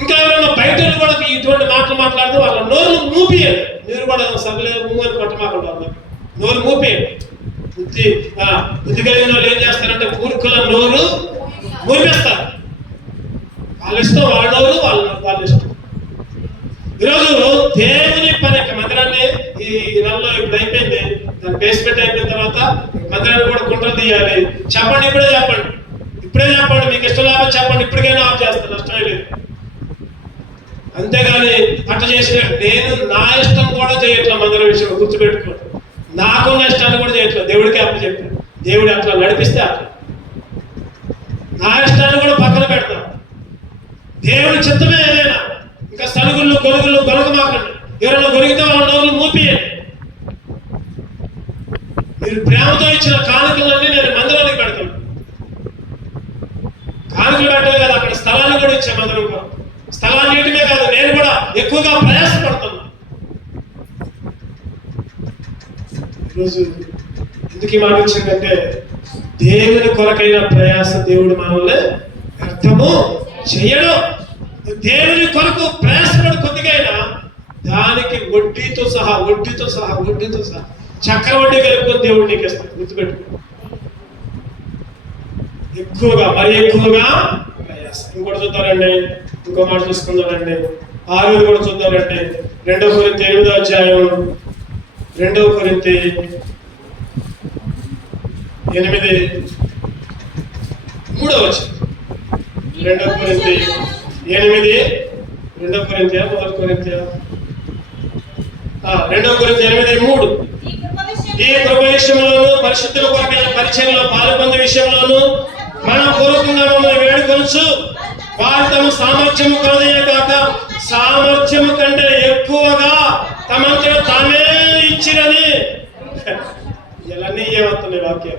ఇంకా ఎవరైనా బయట కూడా ఇటువంటి మాటలు మాట్లాడితే వాళ్ళ నోరు మూపియండి. మీరు కూడా సభలో మూవ్ అని కొట్టమాకుండా నోరు మూపియండి. బుద్ధి కలిగిన వాళ్ళు ఏం చేస్తారంటే మూర్ఖుల నోరు మూపేస్తారు. వాళ్ళ ఇష్టం, వాళ్ళ నోరు వాళ్ళ ఇష్టం. ఈరోజు దేవుని పని మందిరాన్ని ఈ నెలలో ఇప్పుడు అయిపోయింది. దాని బేస్మెంట్ అయిపోయిన తర్వాత మందిరాన్ని కూడా గుంటలు తీయాలి. చెప్పండి, ఇప్పుడే చెప్పండి, మీకు ఇష్టం లేకపోతే చెప్పండి. ఇప్పటికైనా ఆఫ్ చేస్తాను, నష్టమే లేదు. అంతేగాని అట్లా చేసిన నేను నా ఇష్టం కూడా చేయట్లా. మందిరం విషయం గుర్తుపెట్టుకోండి, నాకున్న ఇష్టాన్ని కూడా చేయట్లా. దేవుడికి అప్పు చెప్పాను. దేవుడు అట్లా నడిపిస్తే అట్లా నా ఇష్టాన్ని కూడా పక్కన పెడతాను. దేవుడి చిత్తమే ఏదైనా. ఇంకా సనుగుళ్ళు గొనుగుళ్ళు గొనకమాకండి. ఎవరైనా గొరిగితే వాళ్ళ నోరులు మూపియండి. మీరు ప్రేమతో ఇచ్చిన కానుకలన్నీ నేను మందిరానికి పెడతాను. కానుకలు పెట్టాలి కదా, అక్కడ స్థలాన్ని కూడా ఇచ్చే మందిరం కూడా. స్థలాన్ని ఇయటమే కాదు, నేను కూడా ఎక్కువగా ప్రయాసపడుతున్నా. ఈరోజు ఎందుకు ఈ మాట వచ్చిందంటే, దేవుని కొరకైన ప్రయాస దేవుడు మనల్ని వ్యర్థము చేయడం. దేవుని కొరకు ప్రయాసపడు కొద్దిగైనా దానికి వడ్డీతో సహా చక్రవడ్డీ కలుపుకొని దేవుడు నీకు ఇస్తాడు. గుర్తుపెట్టుకో, మరీ ఎక్కువగా ప్రయాస. ఇంకోటి చూద్దామండి, ఇంకో మాట చూసుకుందామండి. 6 కూడా చూద్దామండి. 2 కొరింథీ 8వ అధ్యాయం, 2 కొరింథీ 8 3వ వచనం. 2 కొరింథీ 8 2 కొరింథీ 8:3. ఈ కృప విషయంలోను పరిశుద్ధుల కొరకైన పరిచయంలో పాలుపొందే విషయంలోను మనం పూర్వకంగా మమ్మల్ని వేడుకొనుచు వారు తమ సామర్థ్యము కొలదయే కాక సామర్థ్యము కంటే ఎక్కువగా తమంతట తామే ఇచ్చిరని. ఇవన్నీ ఏమవుతున్నాయి వాక్యం.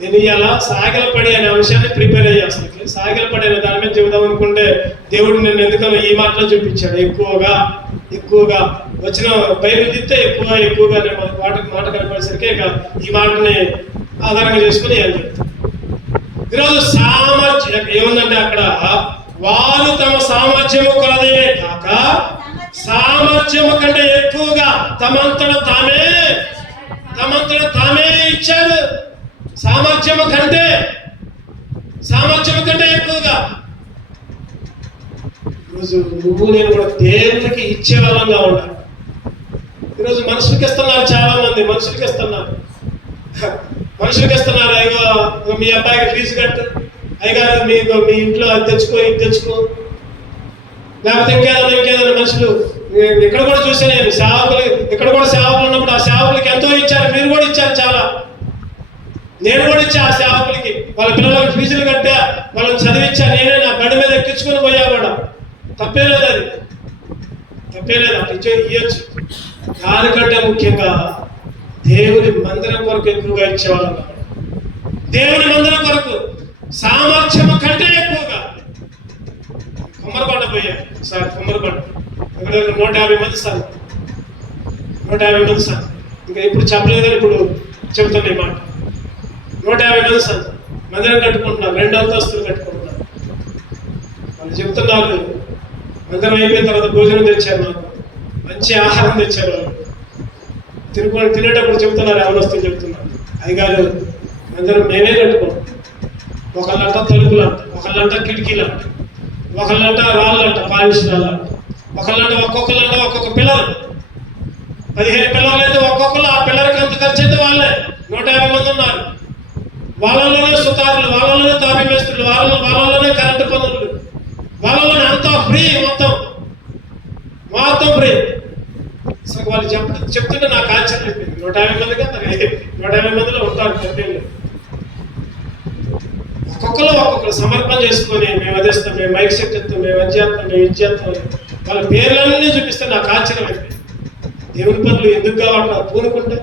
నేను ఇలా సాగిలపడి అనే అంశాన్ని ప్రిపేర్ అయ్యాను. సాగిలపడి అనే దాని మీద చెబుదాం అనుకుంటే దేవుడు నేను ఎందుకనో ఈ మాటలో చూపించాడు. ఎక్కువగా వచ్చిన బైబిల్ తిస్తే ఎక్కువగా మాట కనపడేసరికి ఈ మాటని ఆధారంగా చేసుకుని ఏం చెప్తాను. ఈరోజు సామర్థ్యం ఏముందంటే అక్కడ వారు తమ సామర్థ్యము కొలదే కాక సామర్థ్యము కంటే ఎక్కువగా తమంతట తామే ఇచ్చాడు. సామర్థ్యము కంటే ఎక్కువగా. ఈరోజు నువ్వు నేను కూడా దేవునికి ఇచ్చే వాళ్ళంగా ఉండాలి. ఈరోజు మనుషులకి ఇస్తున్నారు, చాలా మంది మనుషులకి ఇస్తున్నారు. అయ్యో మీ అబ్బాయికి ఫీజు కట్టు, అయ్యగారు మీ ఇంట్లో అది తెచ్చుకో, ఇది తెచ్చుకో, లేకపోతే ఇంకేదైనా మనుషులు. ఇక్కడ కూడా చూసాను నేను, ఇక్కడ కూడా సేవకులు ఉన్నప్పుడు ఆ సేవకులకి ఎంతో ఇచ్చారు. మీరు కూడా ఇచ్చారు చాలా. నేను కూడా ఇచ్చా ఆ సేవకులకి. వాళ్ళ పిల్లలకు ఫీజులు కట్టా, వాళ్ళని చదివించా. నేనే నా బండి మీద ఎక్కించుకొని పోయా కూడా. తప్పే లేదు, అట్లా ఇవ్వచ్చు. దానికంటే ముఖ్యంగా దేవుని మందిరం కొరకు ఎక్కువగా ఇచ్చేవాళ్ళం కాదు. దేవుని మందిరం కొరకు సామర్థ్యం కంటే ఎక్కువగా కుమ్మరబండ పోయాం సార్. కుమ్మరబండ ఇక్కడ 150 మంది సార్, 150 మంది సార్. ఇంకా ఇప్పుడు చెప్పలేదు కానీ ఇప్పుడు చెబుతాను ఈ మాట. 150 మంది సార్ మందిరం కట్టుకుంటున్నారు, 2 అంతస్తులు కట్టుకుంటున్నారు. వాళ్ళు చెప్తున్నారు, మందిరం అయిపోయిన తర్వాత భోజనం తెచ్చారు, నాకు మంచి ఆహారం తెచ్చారు. వాళ్ళు తినేటప్పుడు చెబుతున్నారు, ఎవరొస్తూ చెబుతున్నారు, అయ్యగారు మందిరం మేమే కట్టుకుంటాం. ఒకళ్ళంట తలుపులు అంట, ఒకళ్ళంట కిటికీలు అంట, ఒకళ్ళంట రాళ్ళు అంట, పాలిష్ రాళ్ళు అంట, ఒకళ్ళంట ఒక్కొక్క పిల్లలు 15 పిల్లలు అయితే ఒక్కొక్కరు ఆ పిల్లలకి ఎంత ఖర్చు అయితే వాళ్ళే 150 మంది ఉన్నారు. వాళ్ళలోనే సుతారులు, వాళ్ళలోనే తాపీ మేస్త్రులు, వాళ్ళలోనే కరెంటు పనులు, వాళ్ళలోనే అంతా ఫ్రీ, మొత్తం ఫ్రీ. అసలు వాళ్ళు చెప్తుంటే నాకు ఆశ్చర్యం అయిపోయింది. 150 మందిగా మరి 150 మందిలో ఉంటారు పెద్దలు. ఒక్కొక్కరు సమర్పణ చేసుకొని మేము అదేస్తాం, మేము మైక్ సెట్ ఎత్తాం, మేము అధ్యాత్మం, మేము ఇచ్చేస్తాం, వాళ్ళ పేర్లన్నీ చూపిస్తే నాకు ఆశ్చర్యం అయిపోయింది. దేవుని పనులు ఎందుకు కావాలి పూనుకుంటే?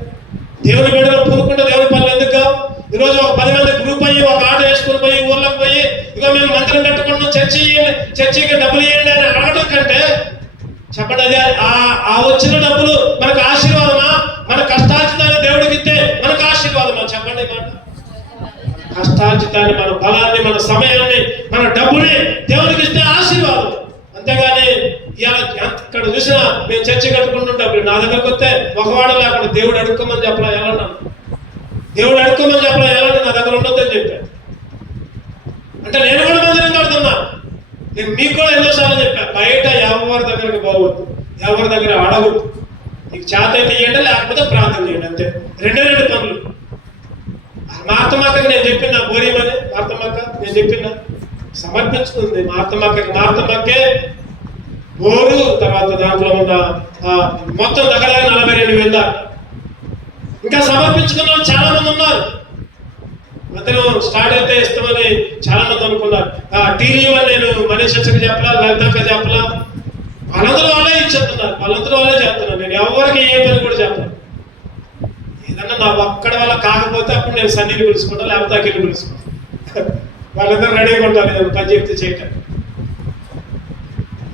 దేవుని బిడ్డలు పూనుకుంటే దేవుని పనులు ఎందుకు కావు? ఈరోజు ఒక 10 మంది గ్రూప్ అయ్యి ఒక ఆటో వేసుకుని పోయి ఊర్లోకి పోయి ఇక మేము మందిరం కట్టుకుంటాం, చర్చికి డబ్బులు ఇవ్వండి అని అడగటం కంటే చెప్పండి, అదే ఆ వచ్చిన డబ్బులు మనకు ఆశీర్వాదమా? మన కష్టార్జితాన్ని దేవుడికి ఇస్తే మనకు ఆశీర్వాదమా? చెప్పండి మాట. కష్టార్జితాన్ని, మన బలాన్ని, మన సమయాన్ని, మన డబ్బుని దేవుడికి ఇస్తే ఆశీర్వాదం. అంతేగాని ఇలా ఎక్కడ చూసినా మేము చర్చి కట్టుకుంటుంటాం, నా దగ్గరకు వస్తే ఒకవాడ లేకుండా దేవుడు అడుక్కోమని చెప్పలా, ఎలా దేవుడు అడుక్కోమని చెప్పలా, ఎలా నా దగ్గర ఉండొద్దని చెప్పాను. అంటే నేను కూడా మందిరం కడుతున్నా. నేను మీకు కూడా ఎన్నోసార్లు చెప్పాను, బయట ఎవరి దగ్గరికి పోవద్దు, ఎవరి దగ్గర అడగద్దు. నీకు చేత అయితే ఇవ్వండి, లేకపోతే ప్రార్థన చేయండి, అంతే. 2 పనులు. మార్తమ్మకి నేను చెప్పిన బోరియమని, మార్తమ్మక్క నేను చెప్పిన సమర్పించుకుంది. మార్తమ్మకే బోరు, తర్వాత దాంట్లో ఉన్న మొత్తం దగ్గర 42,000 దాకా ఇంకా సమర్పించుకున్న వాళ్ళు చాలా మంది ఉన్నారు. మధ్యలో స్టార్ట్ అయితే ఇస్తామని చాలా మంది అనుకున్నారు. టీవీ అని నేను మనీష్ చెప్పలా, లలితక్క చెప్పలా, వాళ్ళందరూ వాళ్ళే ఇచ్చేస్తున్నారు, వాళ్ళందరూ వాళ్ళే చేస్తున్నారు. నేను ఎవరికి ఏ పని కూడా చెప్పను. ఏదన్నా నా ఒక్కడి వల్ల కాకపోతే అప్పుడు నేను సన్నీని పిలుచుకుంటా, లేకపోతే అఖిల్ని పిలుచుకుంటా. వాళ్ళందరూ రెడీగా ఉంటారు ఏదైనా పని చెప్తే చేయటం.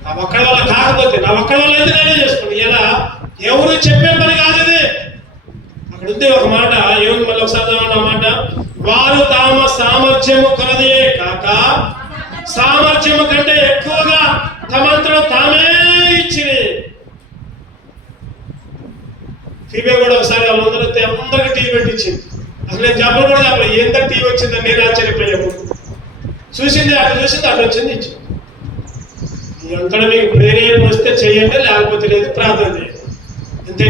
నా ఒక్కడి వల్ల కాకపోతే, నా ఒక్కడి వల్ల అయితే నేనే చేసుకోండి. ఇలా ఎవరు చెప్పే పని కాదు ఇది. అక్కడ ఉంది ఒక మాట, ఏముంది మళ్ళీ ఒకసారి మాట, వారు తమ సామర్థ్యము కొలదే కాక సామర్థ్యము కంటే ఎక్కువగా తమంతలో తామే ఇచ్చిరి. ఫీబే కూడా ఒకసారి అందరికి టీవీ పెట్టించింది. అసలు నేను చెప్పలు కూడా చెప్పలేదు, ఎంత టీవీ వచ్చిందని నేను ఆశ్చర్యపోయాను. చూసింది అటు వచ్చింది ఇచ్చింది. అంతటా మీకు ప్రేరేపణ వస్తే చెయ్యండి, లేకపోతే లేదు, ప్రార్థన చేయండి, అంతే.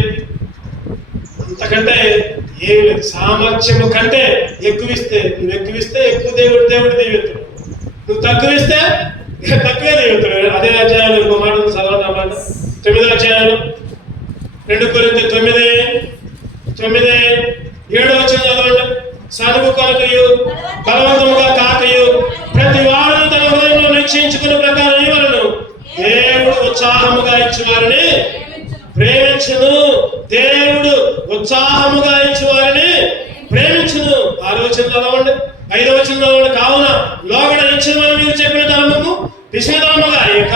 అంతకంటే ఏమి లేదు. సామర్థ్యము కంటే ఎక్కువిస్తే, నువ్వు ఎక్కువిస్తే ఎక్కువ దేవుడు దీవిస్తాడు, నువ్వు తక్కువిస్తే తక్కువే దీవిస్తాడు. అదే అధ్యాయాలు ఇంకో మాట చదవడం, 9వ అధ్యాయాలు 2 కొరింథీ 9:7 చదవండి. సనుగు కొరకయు బలవంతముగా కాకయు ప్రతి వాడును తన హృదయంలో నిశ్చయించుకున్న ప్రకారం ఇవ్వలను. దేవుడు ఉత్సాహముగా ఇచ్చేవారిని ప్రేమించును. దేవుడు ఉత్సాహముగా ఇచ్చేవారిని ప్రేమించును. 6వ చదవండి, 5వ చదవండి. కావున లోగడ ఇచ్చిన మీరు చెప్పిన ధర్మము విషయధర్మగా ఇక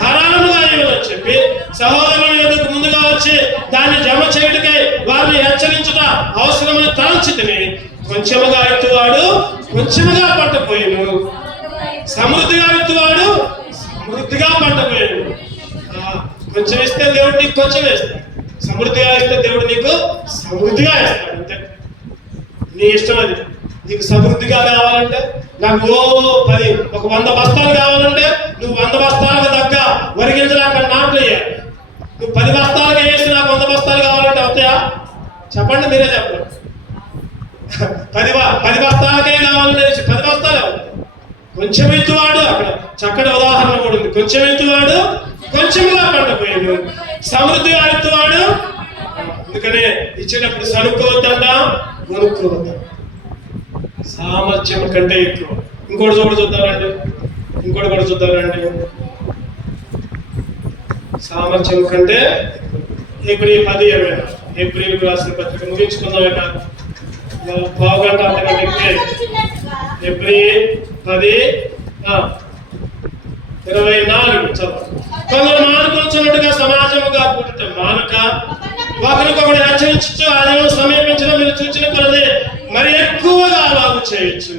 ధారాళముగా ఇవ్వదని చెప్పి సహోదరుల యొద్దకు ముందుగా వచ్చి దాన్ని జమ చేయుటకై వారిని హెచ్చరించుట అవసరమని తలంచితిని. కొంచెముగా ఎత్తువాడు కొంచెముగా పంట పోయిను, సమృద్ధిగా ఎత్తువాడు సమృద్ధిగా పంట పోయాడు. కొంచెం ఇస్తే దేవుడు నీకు కొంచెం వేస్తాడు, సమృద్ధిగా ఇస్తే దేవుడు నీకు సమృద్ధిగా వేస్తాడు, అంతే. నీ ఇష్టం అది. నీకు సమృద్ధిగా కావాలంటే నాకు 100 బస్తాలు కావాలంటే నువ్వు 100 బస్తాలకు తగ్గ వరిగింజలు అక్కడ నాట్లు వేయాలి. నువ్వు 10 బస్తాలుగా వేసి నాకు 100 బస్తాలు కావాలంటే అవుతాయా? చెప్పండి, మీరే చెప్పండి. 10 బస్తాలకే కావాలంటే 10 బస్తాలు అవుతాయి. కొంచెం ఎత్తువాడు, అక్కడ చక్కటి ఉదాహరణ కూడా ఉంది. కొంచెం ఎత్తువాడు కొంచెంగా పండపోయాడు, సమృద్ధిగా ఎత్తువాడు. అందుకనే ఇచ్చేటప్పుడు సనుక్కోవద్దంట, కొనుక్కోవద్దా. సామర్థ్యం కంటే ఎక్కువ. ఇంకోటి చూద్దామండి. సామర్థ్యం కంటే ఏప్రిల్ 10:24 ఏప్రిల్కు రాసిన పత్రిక ముగించుకుందాం. ఇక పావుగంట అంతకంటే ఏప్రిల్ 10:24 చదువు. కొందరు మానుకొంచున్నట్టుగా సమాజముగా కూడుట మానక ఒకరికొకడు హెచ్చరించు ఆదిలో సమీపించడం మీరు చూచిన కొలదే మరి ఎక్కువగా అలాగ చేయొచ్చు.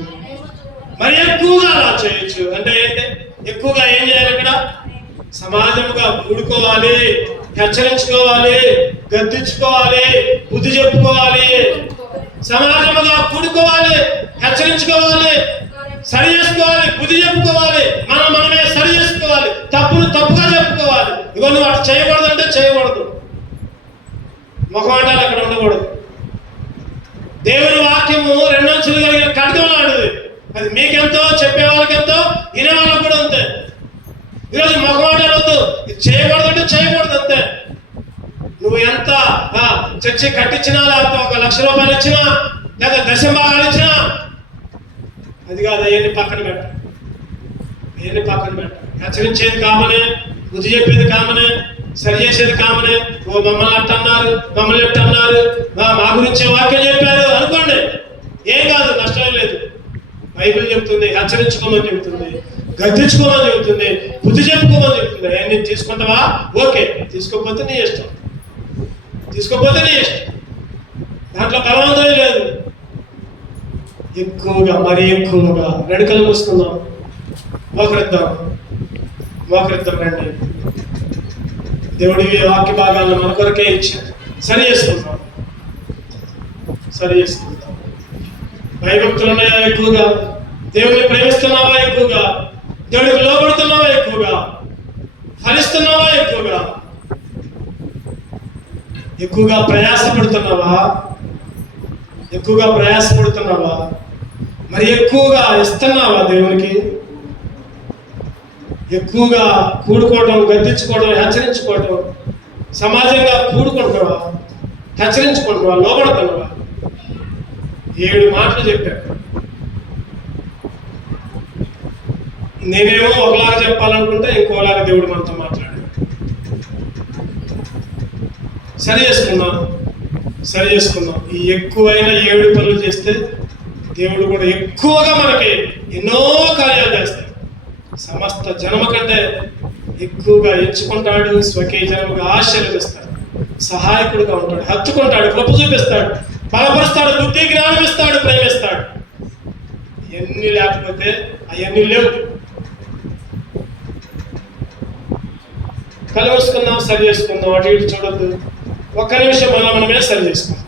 మరి ఎక్కువగా అలా చేయొచ్చు అంటే ఏంటి? ఎక్కువగా ఏం చేయాలి? ఇక్కడ సమాజముగా కూడుకోవాలి, హెచ్చరించుకోవాలి, గద్దించుకోవాలి, బుద్ధి చెప్పుకోవాలి. సమాజముగా కూడుకోవాలి, హెచ్చరించుకోవాలి, సరి చేసుకోవాలి, బుద్ధి చెప్పుకోవాలి, మనమే సరి చేసుకోవాలి, తప్పును తప్పుగా చెప్పుకోవాలి. ఇగో నువ్వు అటు చేయకూడదు అంటే చేయకూడదు, ముఖమాటాలు అక్కడ ఉండకూడదు. దేవుని వాక్యము రెండంచులు కలిగిన ఖడ్గం లాంటిది. అది మీకెంతో, చెప్పే వాళ్ళకెంతో, వినే వాళ్ళకి కూడా అంతే. ఈరోజు ముఖమాటాలు వద్దు, ఇది చేయకూడదు అంటే చేయకూడదు అంతే. నువ్వు ఎంత చర్చి కట్టించినా, లేకపోతే 1 లక్ష రూపాయలు ఇచ్చినా, లేదా దశంభాగాలు ఇచ్చినా, అది కాదు. అవన్నీ పక్కన పెట్ట, హెచ్చరించేది కామనే, బుద్ధి చెప్పేది కామనే, సరి చేసేది కామనే. ఓ మమ్మల్ని అట్టన్నారు, మమ్మల్ని ఎట్టన్నారు, మా గురించి వాక్యం చెప్పారు అనుకోండి, ఏం కాదు, నష్టం లేదు. బైబిల్ చెప్తుంది హెచ్చరించుకోమని చెబుతుంది, గద్దించుకోమని చెబుతుంది, బుద్ధి చెప్పుకోమని చెబుతుంది. అవన్నీ తీసుకుంటావా? ఓకే. తీసుకోకపోతే నీ ఇష్టం, దాంట్లో బలవంతం లేదు. ఎక్కువగా, మరీ ఎక్కువగా రెడకలు మూసుకుందాం, మోకరిద్దాం రండి. దేవుడి వాక్య భాగాలను మన కొరకే ఇచ్చారు. సరి చేసుకుందాం. భయభక్తులు ఉన్నాయా ఎక్కువగా? దేవుడిని ప్రేమిస్తున్నావా ఎక్కువగా? దేవుడికి లోబడుతున్నావా ఎక్కువగా? ఫలిస్తున్నావా ఎక్కువగా ప్రయాసపడుతున్నావా? మరి ఎక్కువగా ఇస్తున్నావా దేవునికి? ఎక్కువగా కూడుకోవడం, గద్దించుకోవడం, హెచ్చరించుకోవడం, సమాజంగా కూడుకుంటున్నావా, హెచ్చరించుకుంటున్నావా, లోబడుతున్నావా? 7 మాటలు చెప్పాడు. నేనేమో ఒకలాగా చెప్పాలనుకుంటే ఇంకోలాగా దేవుడు మనతో మాట్లాడాడు. సరి చేసుకుందాం. ఈ ఎక్కువైన 7 పనులు చేస్తే దేవుడు కూడా ఎక్కువగా మనకి ఎన్నో కార్యాలు చేస్తాడు. సమస్త జన్మ కంటే ఎక్కువగా ఎంచుకుంటాడు. స్వకీయ జన్మగా ఆశీర్వదిస్తాడు, సహాయకుడుగా ఉంటాడు, హత్తుకుంటాడు, కృప చూపిస్తాడు, బలపరుస్తాడు, బుద్ధి జ్ఞానం ఇస్తాడు, ప్రేమిస్తాడు. ఎన్ని లేకపోతే అవన్నీ లేవు. కలవసుకుందాం, సరి చేసుకుందాం, అటు ఇటు చూడొద్దు. ఒక్క నిమిషం మనమే సరి చేసుకుందాం.